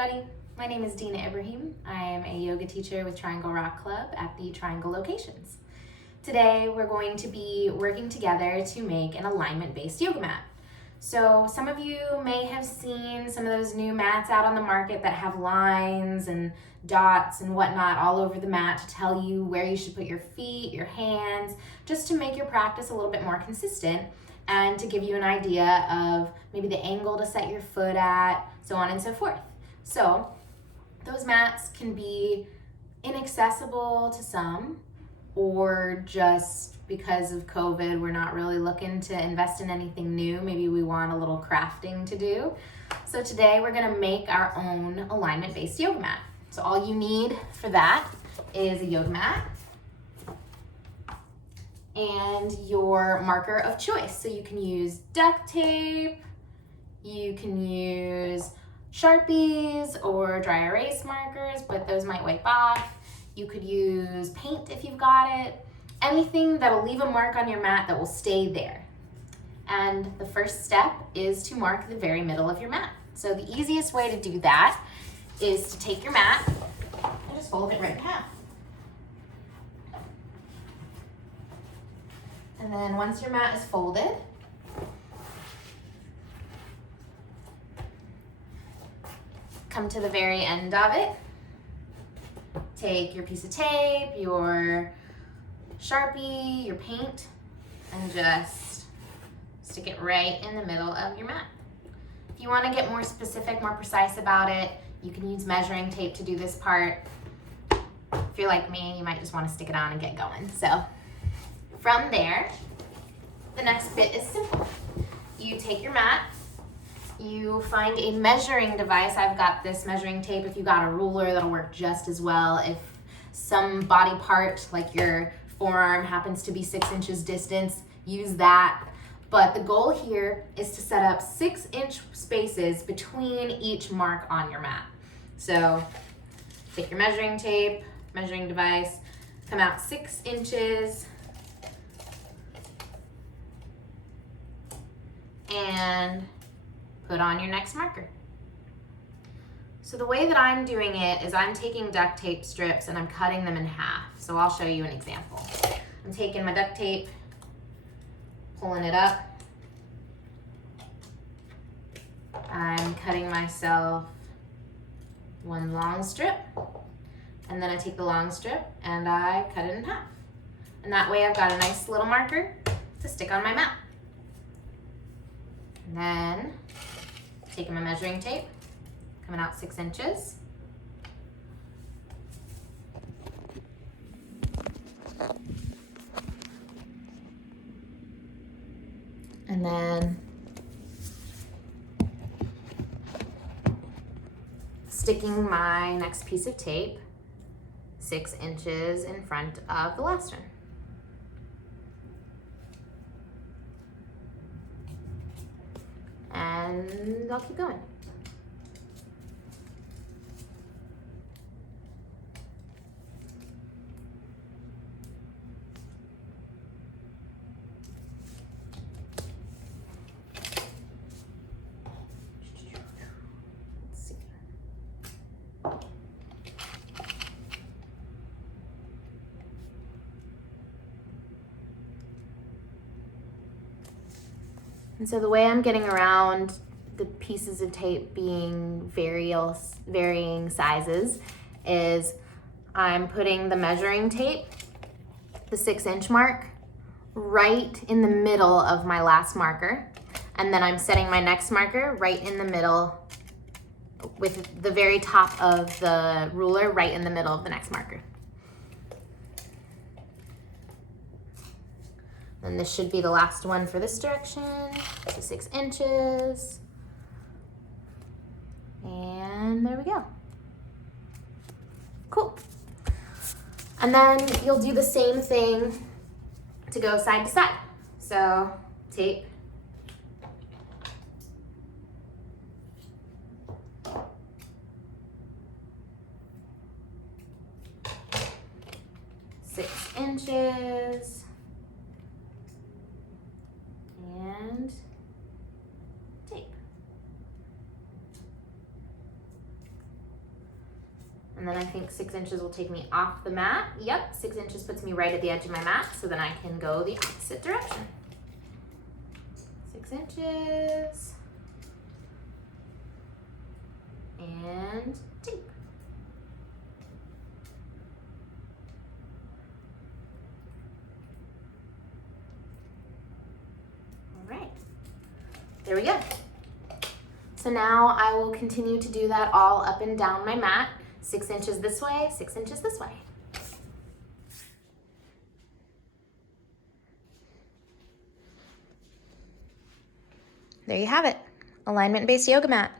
everybody. My name is Dina Ibrahim. I am a yoga teacher with Triangle Rock Club at the Triangle locations. Today we're going to be working together to make an alignment-based yoga mat. So some of you may have seen some of those new mats out on the market that have lines and dots and whatnot all over the mat to tell you where you should put your feet, your hands, just to make your practice a little bit more consistent and to give you an idea of maybe the angle to set your foot at, so on and so forth. So those mats can be inaccessible to some, or just because of COVID, we're not really looking to invest in anything new. Maybe we want a little crafting to do. So today we're gonna make our own alignment-based yoga mat. So all you need for that is a yoga mat and your marker of choice. So you can use duct tape, you can use Sharpies or dry erase markers, but those might wipe off. You could use paint if you've got it. Anything that'll leave a mark on your mat that will stay there. And the first step is to mark the very middle of your mat. So the easiest way to do that is to take your mat and just fold it right in half. And then once your mat is folded, come to the very end of it. Take your piece of tape, your Sharpie, your paint, and just stick it right in the middle of your mat. If you want to get more specific, more precise about it, you can use measuring tape to do this part. If you're like me, you might just want to stick it on and get going. So from there, the next bit is simple. You take your mat, you find a measuring device. I've got this measuring tape. If you got a ruler, that'll work just as well. If some body part, like your forearm, happens to be 6 inches distance, use that. But the goal here is to set up 6-inch spaces between each mark on your mat. So take your measuring tape, measuring device, come out 6 inches, and put on your next marker. So the way that I'm doing it is I'm taking duct tape strips and I'm cutting them in half. So I'll show you an example. I'm taking my duct tape, pulling it up. I'm cutting myself one long strip, and then I take the long strip and I cut it in half. And that way I've got a nice little marker to stick on my mat. And then taking my measuring tape, coming out 6 inches. And then sticking my next piece of tape 6 inches in front of the last one. And I'll keep going. Let's see. And so the way I'm getting around the pieces of tape being varying sizes is I'm putting the measuring tape, the 6-inch mark, right in the middle of my last marker. And then I'm setting my next marker right in the middle with the very top of the ruler right in the middle of the next marker. And this should be the last one for this direction. So 6 inches. And there we go. Cool. And then you'll do the same thing to go side to side. So tape. Inches and tape. And then I think 6 inches will take me off the mat. Yep, 6 inches puts me right at the edge of my mat, so then I can go the opposite direction. 6 inches. And tape. All right, there we go. So now I will continue to do that all up and down my mat. 6 inches this way, 6 inches this way. There you have it, alignment-based yoga mat.